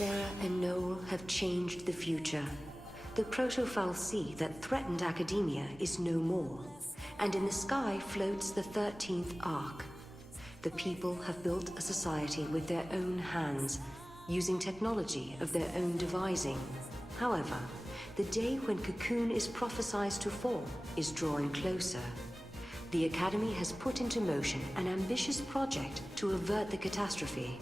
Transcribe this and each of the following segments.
Sarah and Noel have changed the future. The protofoul sea that threatened academia is no more, and in the sky floats the 13th Ark. The people have built a society with their own hands, using technology of their own devising. However, the day when Cocoon is prophesied to fall is drawing closer. The Academy has put into motion an ambitious project to avert the catastrophe.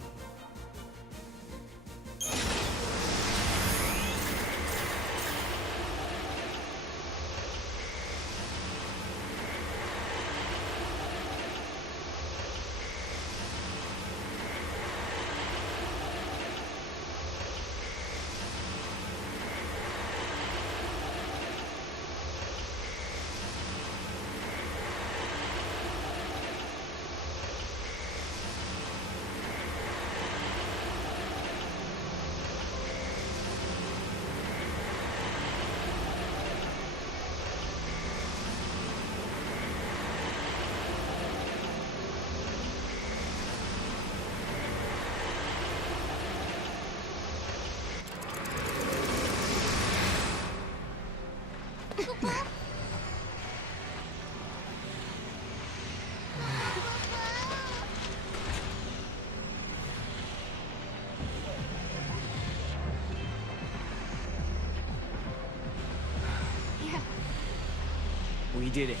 We did it.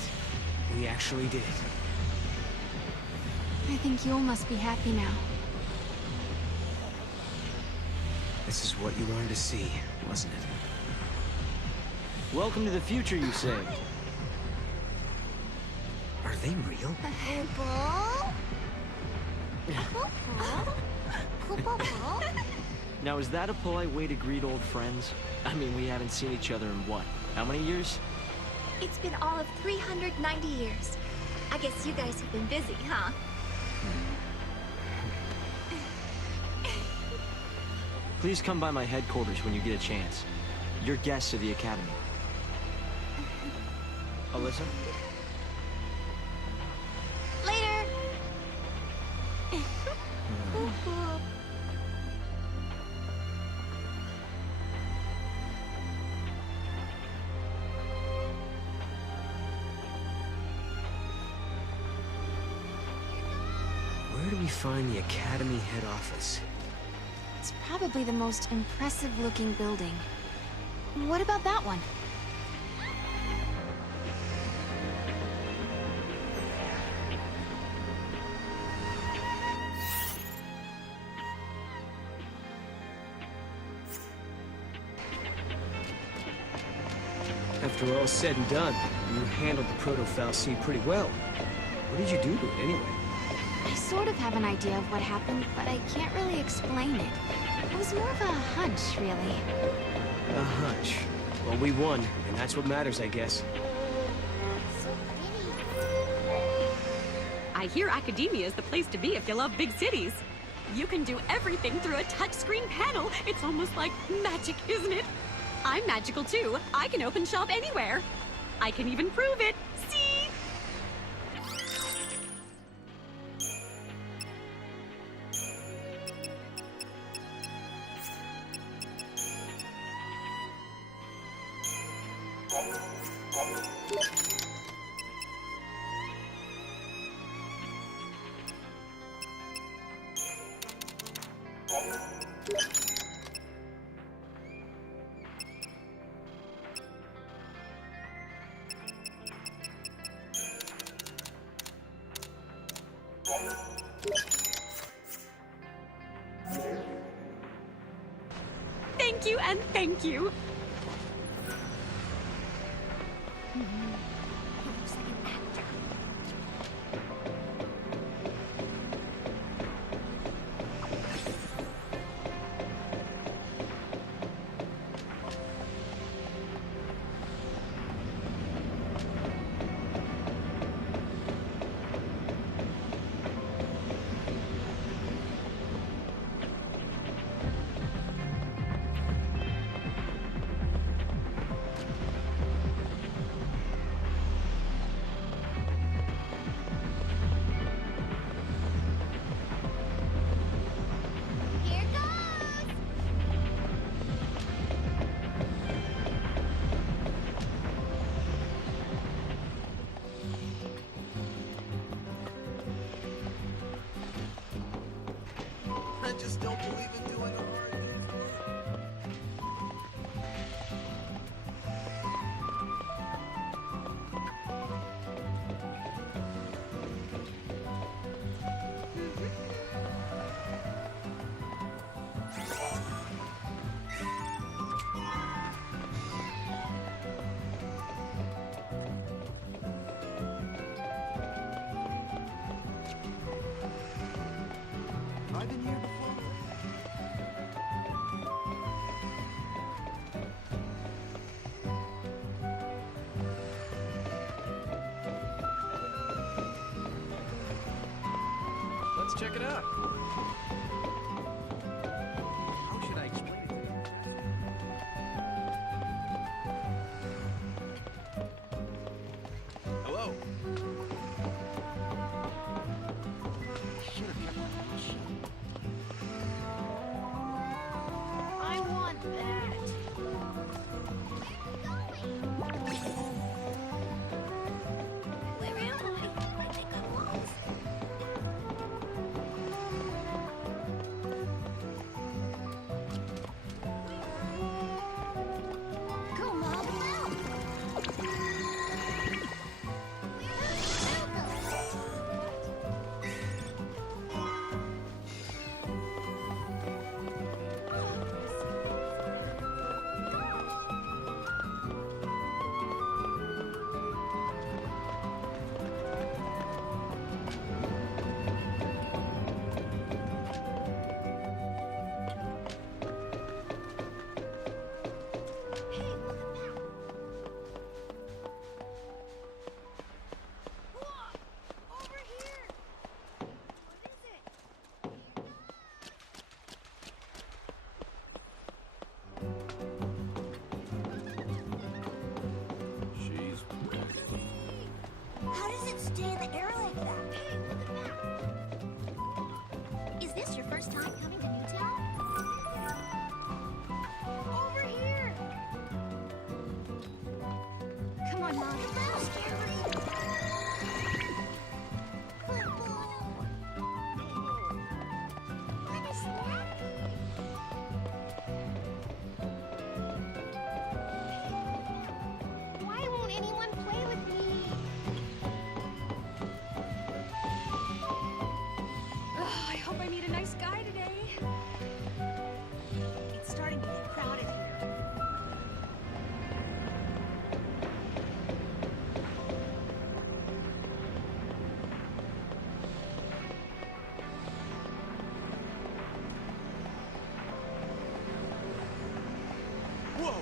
We actually did it. I think Yule must be happy now. This is what you wanted to see, wasn't it? Welcome to the future, you say? Are they real? Now, is that a polite way to greet old friends? I mean, we haven't seen each other in what? How many years? It's been all of 390 years. I guess you guys have been busy, huh? Please come by my headquarters when you get a chance. You're guests of the Academy. Alyssa? Later! Where do we find the Academy head office? It's probably the most impressive-looking building. What about that one? After all's said and done, you handled the proto-foul sea pretty well. What did you do to it anyway? I sort of have an idea of what happened, but I can't really explain it. It was more of a hunch, really. A hunch. Well, we won, and that's what matters, I guess. I hear academia is the place to be if you love big cities. You can do everything through a touchscreen panel. It's almost like magic, isn't it? I'm magical too. I can open shop anywhere. I can even prove it. See? Thank you and thank you. just don't believe in doing the hard things. I've been here before. Let's check it out. How should I explain it? Hello? Should have kept my mouth shut. I want that. Where am I? I think I'm lost. Go, Mom. Hey, look at that. Over here. What is it? She's How does it stay in the air like that? Hey, look at that. Is this your first time coming to Newtown? Over here. Come on, Mom. That was scary. Football. What is that? Why won't anyone play with me? Ugh, I hope I meet a nice guy today. It's starting to get crowded here. Whoa!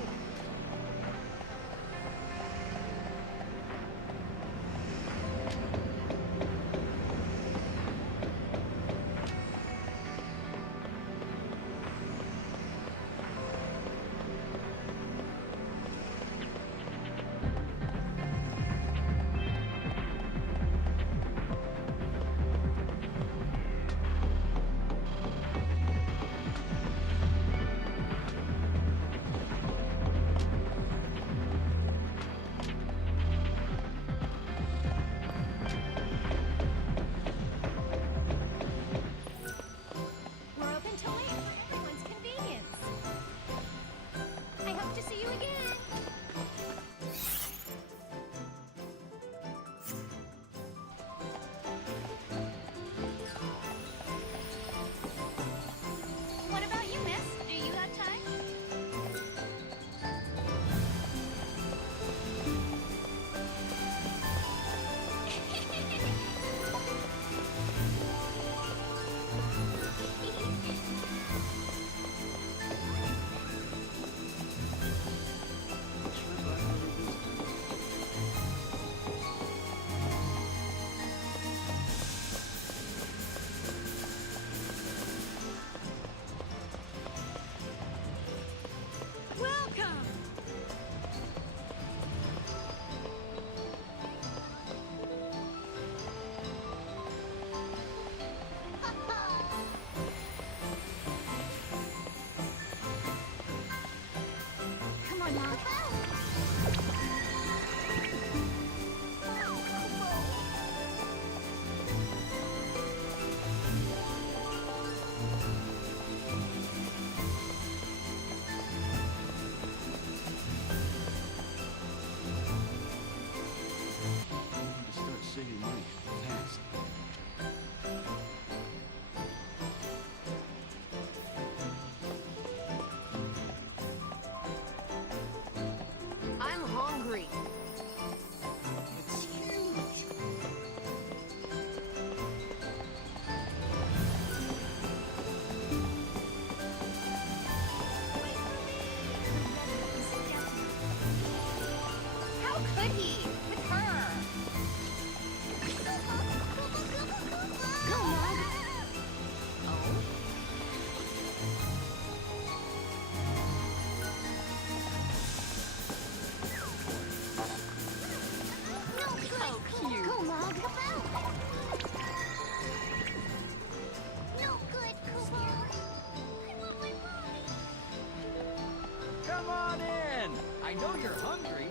Come on in! I know you're hungry.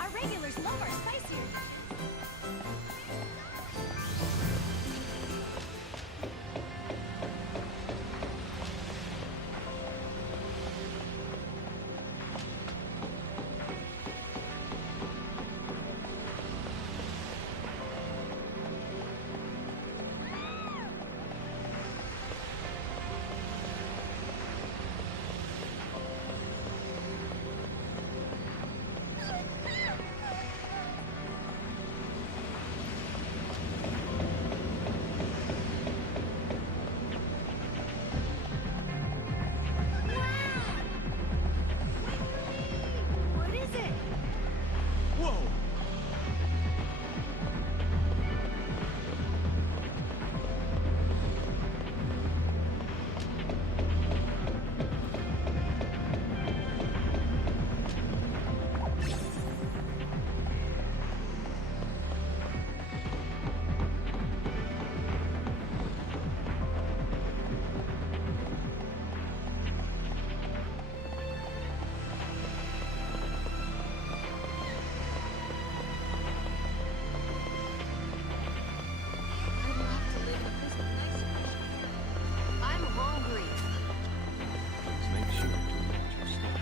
Our regulars love our spice here. What is it? Whoa! I'm hungry. Please make sure to watch your step.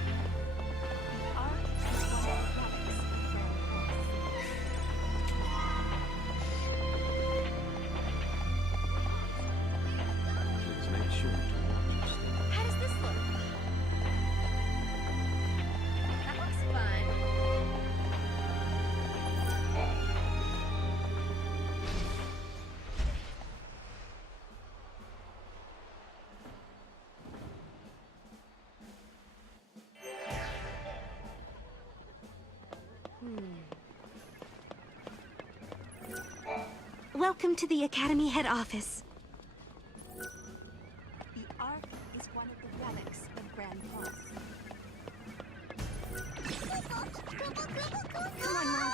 Please make sure to watch your step. How does this look? That looks fun. Welcome to the Academy head office. The Ark is one of the relics of Grand Cross. Come on, Mom.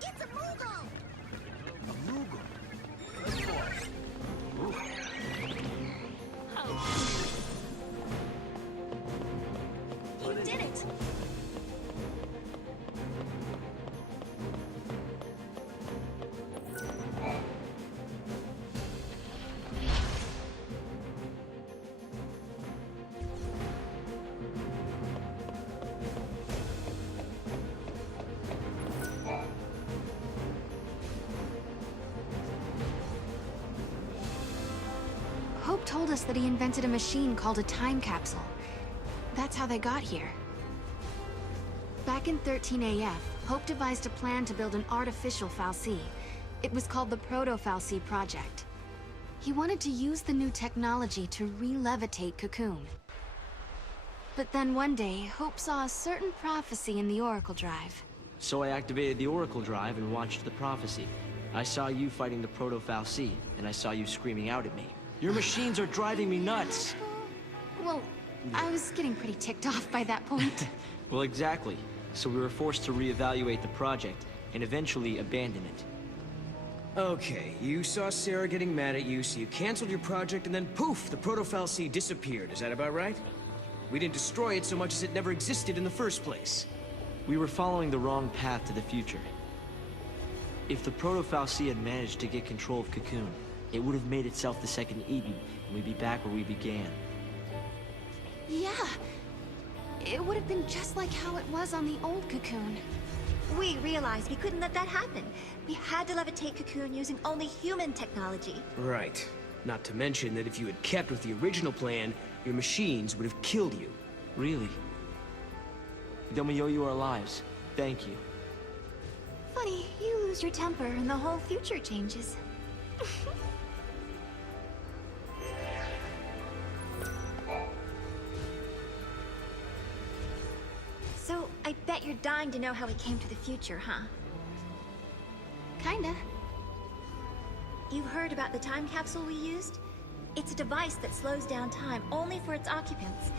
It's a Moogle! A Moogle. Good boy. Ooh. You did it! Hope told us that he invented a machine called a time capsule. That's how they got here. Back in 13AF, Hope devised a plan to build an artificial Fal'Cie. It was called the Proto-Fal'Cie Project. He wanted to use the new technology to re-levitate Cocoon. But then one day, Hope saw a certain prophecy in the Oracle Drive. So I activated the Oracle Drive and watched the prophecy. I saw you fighting the Proto-Fal'Cie, and I saw you screaming out at me. Your machines are driving me nuts! Well, I was getting pretty ticked off by that point. Well, exactly. So we were forced to reevaluate the project, and eventually abandon it. Okay, you saw Sarah getting mad at you, so you canceled your project, and then poof, the Proto-Fal'Cie disappeared. Is that about right? We didn't destroy it so much as it never existed in the first place. We were following the wrong path to the future. If the Proto-Fal'Cie had managed to get control of Cocoon, it would have made itself the second Eden, and we'd be back where we began. Yeah. It would have been just like how it was on the old Cocoon. We realized we couldn't let that happen. We had to levitate Cocoon using only human technology. Right. Not to mention that if you had kept with the original plan, your machines would have killed you. Really? Then we owe you our lives. Thank you. Funny, you lose your temper and the whole future changes. So, I bet you're dying to know how we came to the future, huh? Kinda. You've heard about the time capsule we used? It's a device that slows down time only for its occupants.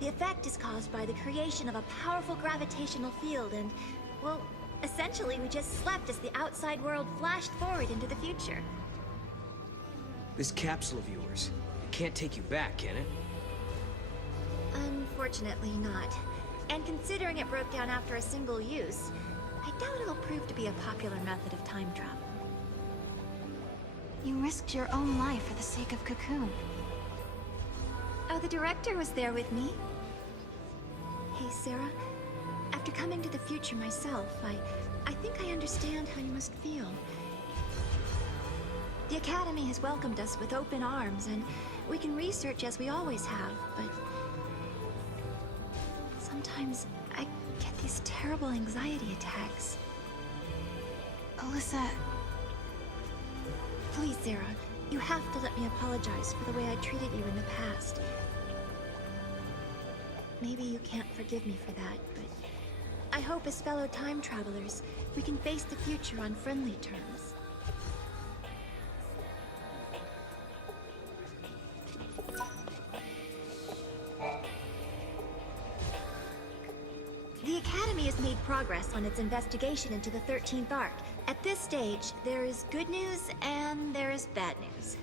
The effect is caused by the creation of a powerful gravitational field and, well, essentially we just slept as the outside world flashed forward into the future. This capsule of yours, can't take you back, can it? Unfortunately not. And considering it broke down after a single use, I doubt it'll prove to be a popular method of time travel. You risked your own life for the sake of Cocoon. Oh, the director was there with me. Hey, Sarah. After coming to the future myself, I think I understand how you must feel. The Academy has welcomed us with open arms, and we can research as we always have, but... sometimes I get these terrible anxiety attacks. Alyssa... Please, Sarah, you have to let me apologize for the way I treated you in the past. Maybe you can't forgive me for that, but I hope as fellow time travelers, we can face the future on friendly terms. The Academy has made progress on its investigation into the 13th Arc. At this stage, there is good news and there is bad news.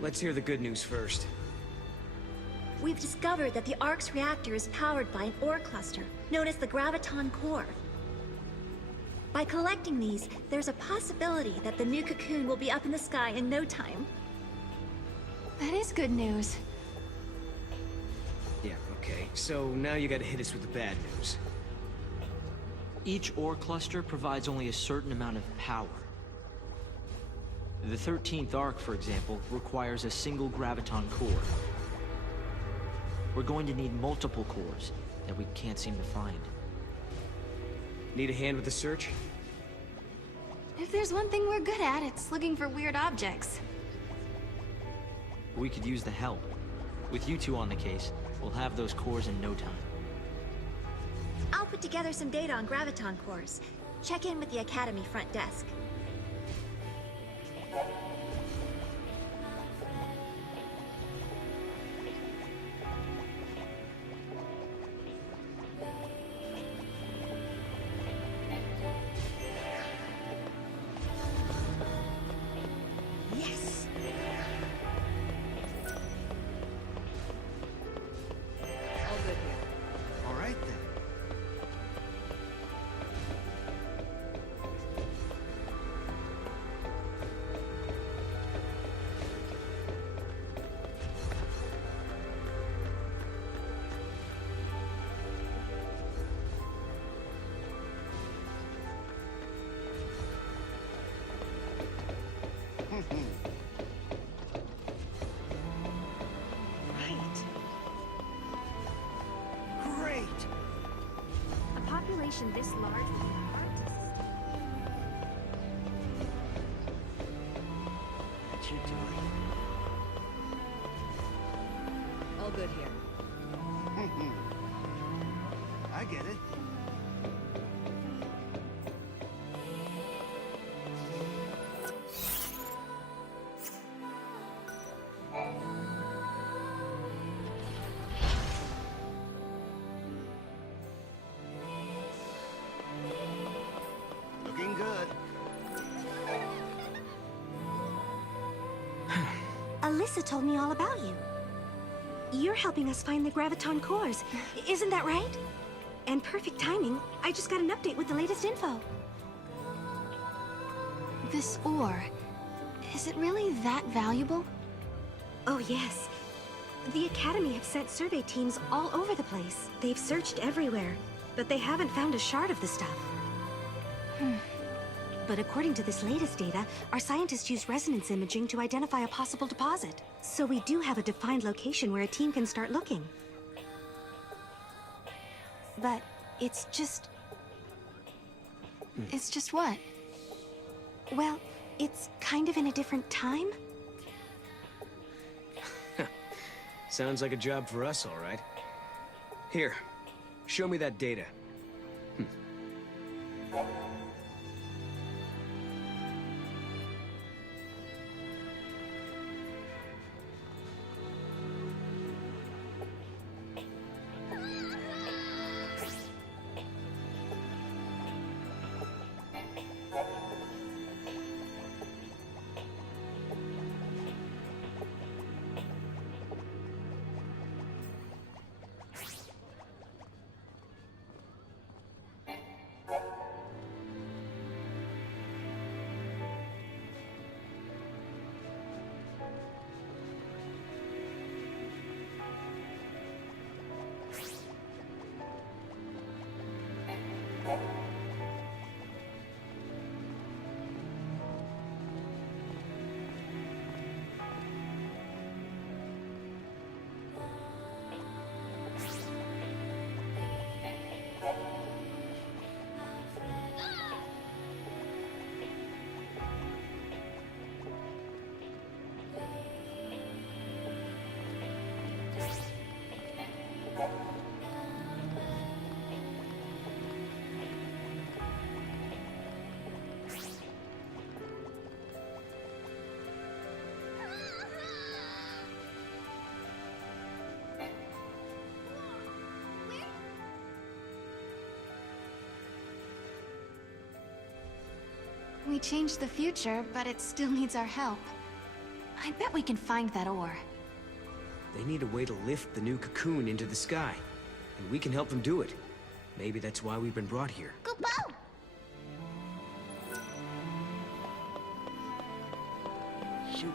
Let's hear the good news first. We've discovered that the Ark's reactor is powered by an ore cluster, known as the Graviton Core. By collecting these, there's a possibility that the new Cocoon will be up in the sky in no time. That is good news. Yeah, okay. So now you gotta hit us with the bad news. Each ore cluster provides only a certain amount of power. The 13th Arc, for example, requires a single graviton core. We're going to need multiple cores that we can't seem to find. Need a hand with the search? If there's one thing we're good at, it's looking for weird objects. We could use the help. With you two on the case, we'll have those cores in no time. I'll put together some data on Graviton cores. Check in with the Academy front desk. Yes! All good here. All right then. Great! A population this large would be hard to... What you doing? All good here. I get it. Looking good. Alyssa told me all about you. You're helping us find the Graviton cores, isn't that right? And perfect timing, I just got an update with the latest info. This ore, is it really that valuable? Oh yes. The Academy have sent survey teams all over the place. They've searched everywhere, but they haven't found a shard of the stuff. But according to this latest data, our scientists used resonance imaging to identify a possible deposit. So we do have a defined location where a team can start looking. But it's just... It's just what? well, it's kind of in a different time. Sounds like a job for us, all right. Here, show me that data. changed the future, but it still needs our help. I bet we can find that ore. They need a way to lift the new cocoon into the sky, and we can help them do it. Maybe that's why we've been brought here. Kupo! Shoot.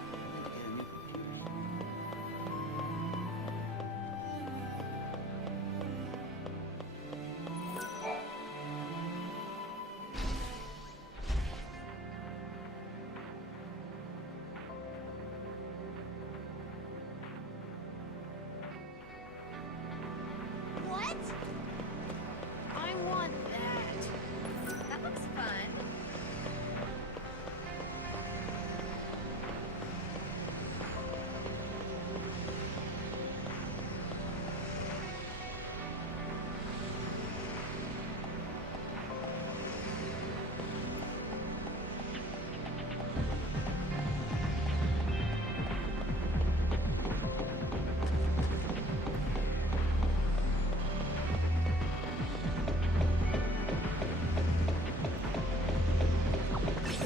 What? I want that. That looks fun.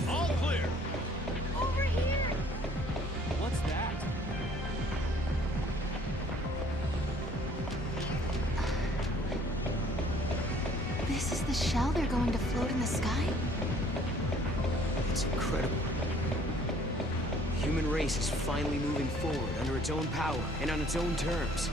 All clear. Over here! What's that? This is the shell they're going to float in the sky? It's incredible. The human race is finally moving forward under its own power and on its own terms.